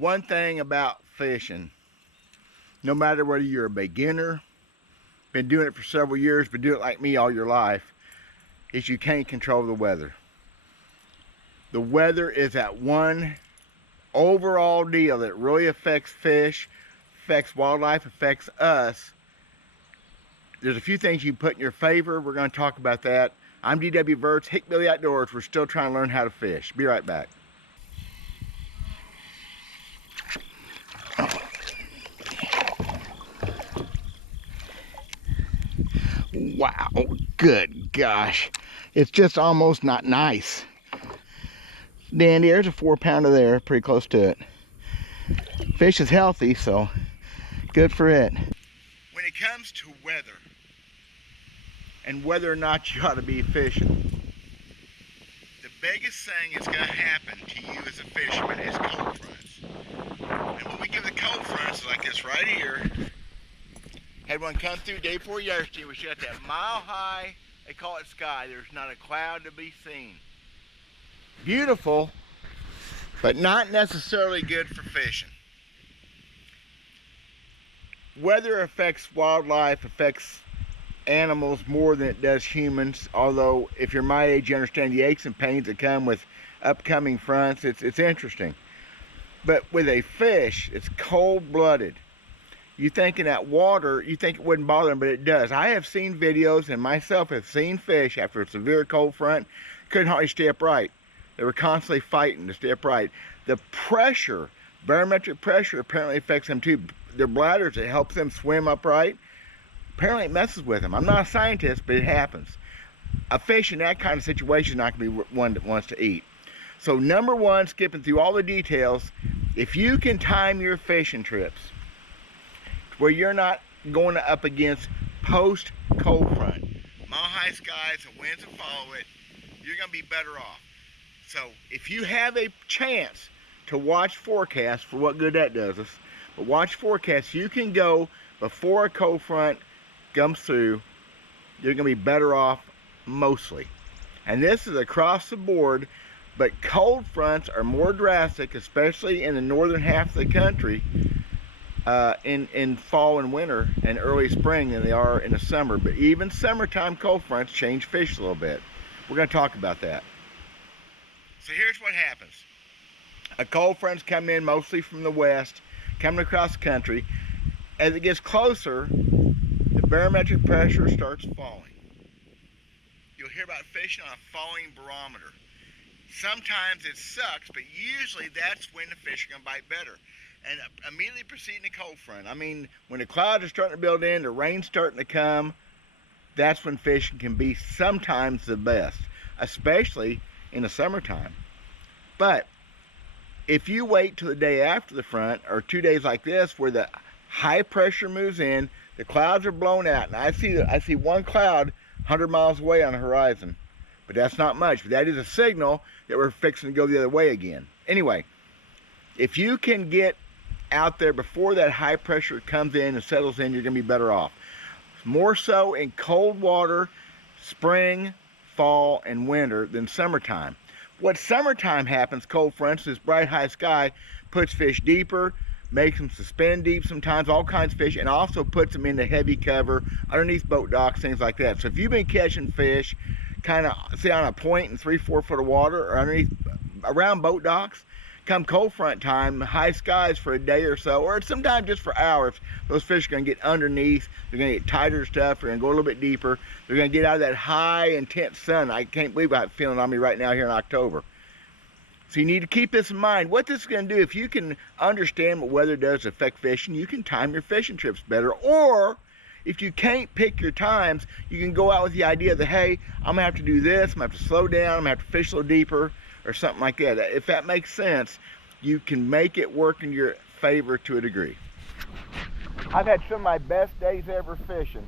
One thing about fishing, no matter whether you're a beginner, been doing it for several years, but do it like me all your life, is you can't control the weather. The weather is that one overall deal that really affects fish, affects wildlife, affects us. There's a few things you put in your favor. We're going to talk about that. I'm D.W. Verts, Hickbilly Outdoors. We're still trying to learn how to fish. Be right back. Wow, good gosh. It's just almost not nice. Dandy, there's a 4-pounder there, pretty close to it. Fish is healthy, so good for it. When it comes to weather, and whether or not you ought to be fishing, the biggest thing that's going to happen to you as a fisherman is cold fronts. And when we give the cold fronts like this right here, had one come through day before yesterday, we shot that mile high, they call it sky. There's not a cloud to be seen. Beautiful, but not necessarily good for fishing. Weather affects wildlife, affects animals more than it does humans. Although, if you're my age, you understand the aches and pains that come with upcoming fronts. It's interesting. But with a fish, it's cold-blooded. You think in that water, you think it wouldn't bother them, but it does. I have seen videos, and myself have seen fish after a severe cold front, couldn't hardly stay upright. They were constantly fighting to stay upright. The pressure, barometric pressure, apparently affects them too. Their bladders, it helps them swim upright. Apparently it messes with them. I'm not a scientist, but it happens. A fish in that kind of situation is not going to be one that wants to eat. So number one, skipping through all the details, if you can time your fishing trips where you're not going up against post-cold front, mile-high skies and winds that follow it, you're going to be better off. So if you have a chance to watch forecasts, for what good that does us, but watch forecasts, you can go before a cold front comes through, you're going to be better off mostly. And this is across the board, but cold fronts are more drastic, especially in the northern half of the country, in fall and winter and early spring than they are in the summer. But even summertime cold fronts change fish a little bit. We're going to talk about that. So here's what happens. A cold front's come in mostly from the west, coming across the country. As it gets closer, the barometric pressure starts falling. You'll hear about fishing on a falling barometer. Sometimes it sucks, but usually that's when the fish are going to bite better. And immediately preceding the cold front, I mean, when the clouds are starting to build in, the rain's starting to come, that's when fishing can be sometimes the best, especially in the summertime. But if you wait till the day after the front, or 2 days like this, where the high pressure moves in, the clouds are blown out, and I see one cloud 100 miles away on the horizon, but that's not much. But that is a signal that we're fixing to go the other way again. Anyway, if you can get out there before that high pressure comes in and settles in, you're going to be better off. More so in cold water, spring, fall, and winter than summertime. What summertime happens, cold fronts, this bright high sky puts fish deeper, makes them suspend deep sometimes, all kinds of fish, and also puts them into heavy cover, underneath boat docks, things like that. So if you've been catching fish, kind of say on a point in 3-4 foot of water, or underneath, around boat docks, come cold front time, high skies for a day or so, or sometimes just for hours, those fish are going to get underneath, they're going to get tighter stuff, they're going to go a little bit deeper, they're going to get out of that high intense sun. I can't believe I have feeling on me right now here in October. So you need to keep this in mind. What this is going to do, if you can understand what weather does affect fishing, you can time your fishing trips better. Or if you can't pick your times, you can go out with the idea that, hey, I'm going to have to do this, I'm going to have to slow down, I'm going to have to fish a little deeper, or something like that. If that makes sense, you can make it work in your favor to a degree. I've had some of my best days ever fishing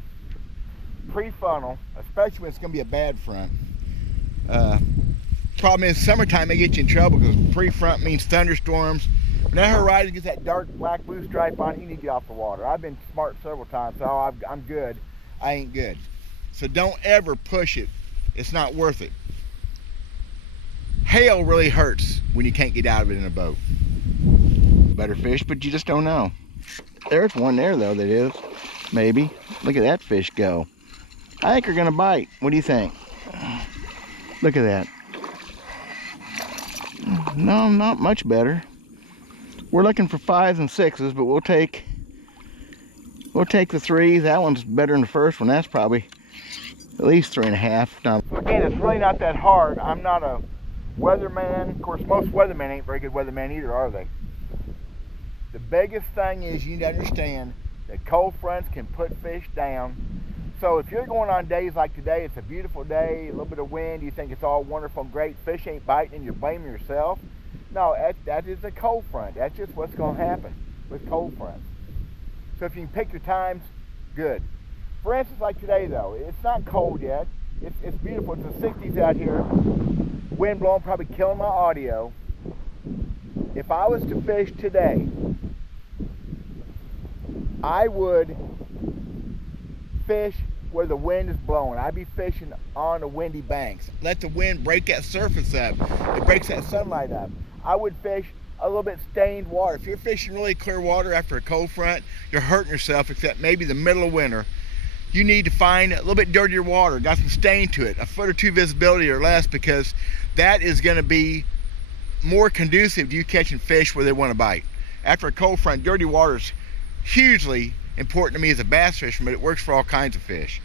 pre-funnel, especially when it's going to be a bad front. Problem is, summertime may get you in trouble because pre-front means thunderstorms. When that horizon gets that dark black blue stripe on it, you need to get off the water. I've been smart several times, so I'm good. I ain't good. So don't ever push it. It's not worth it. Hail really hurts when you can't get out of it in a boat. better fish, but you just don't know. There's one there though that is, maybe. Look at that fish go. I think they're gonna bite. What do you think? Look at that. No, not much better. We're looking for 5s and 6s, but we'll take the 3s. That one's better than the first one. That's probably at least 3.5. Now, again, it's really not that hard. I'm not a weatherman. Of course, most weathermen ain't very good weathermen either, are they? The biggest thing is you need to understand that cold fronts can put fish down. So if you're going on days like today, it's a beautiful day, a little bit of wind, you think it's all wonderful and great, fish ain't biting and you're blaming yourself. No, that is a cold front. That's just what's going to happen with cold fronts. So if you can pick your times, good. For instance, like today though, it's not cold yet. It's beautiful. It's the 60s out here. Wind blowing, probably killing my audio. If I was to fish today, I would fish where the wind is blowing. I'd be fishing on the windy banks. Let the wind break that surface up. It breaks that sunlight up. I would fish a little bit stained water. If you're fishing really clear water after a cold front, you're hurting yourself, except maybe the middle of winter. You need to find a little bit dirtier water, got some stain to it, a foot or two visibility or less, because that is going to be more conducive to you catching fish where they want to bite. After a cold front, dirty water is hugely important to me as a bass fisherman, but it works for all kinds of fish.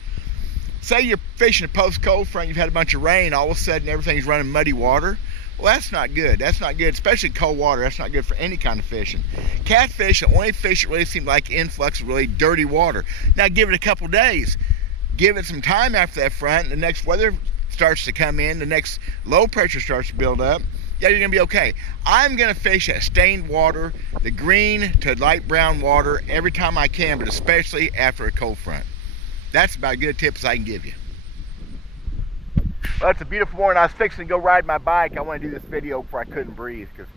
Say you're fishing a post-cold front, you've had a bunch of rain, all of a sudden everything's running muddy water. Well, that's not good. That's not good, especially cold water. That's not good for any kind of fishing. Catfish, the only fish that really seem like influx of really dirty water. Now give it a couple days. Give it some time after that front, and the next weather starts to come in, the next low pressure starts to build up. Yeah, you're gonna be okay. I'm gonna fish that stained water, the green to light brown water every time I can, but especially after a cold front. That's about as good a tip as I can give you. Well, it's a beautiful morning. I was fixing to go ride my bike. I want to do this video before I couldn't breathe because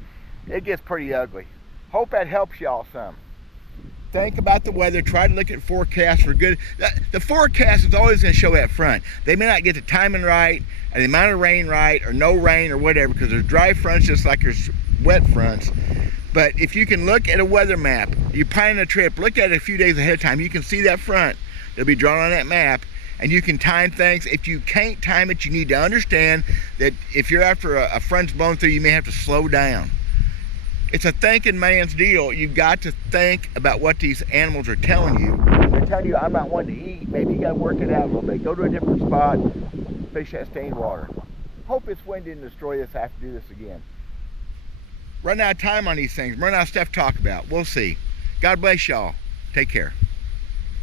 it gets pretty ugly. Hope that helps y'all some. Think about the weather. Try to look at forecasts for good. The forecast is always going to show that front. They may not get the timing right, and the amount of rain right, or no rain, or whatever, because there's dry fronts just like there's wet fronts. But if you can look at a weather map, you're planning a trip, look at it a few days ahead of time, you can see that front. It'll be drawn on that map, and you can time things. If you can't time it, you need to understand that if you're after a front's blown through, you may have to slow down. It's a thinking man's deal. You've got to think about what these animals are telling you. They're telling you, I'm not one to eat. Maybe you got to work it out a little bit. Go to a different spot, fish that stained water. Hope this wind didn't destroy us. I have to do this again. Run out of time on these things. Run out of stuff to talk about. We'll see. God bless y'all. Take care.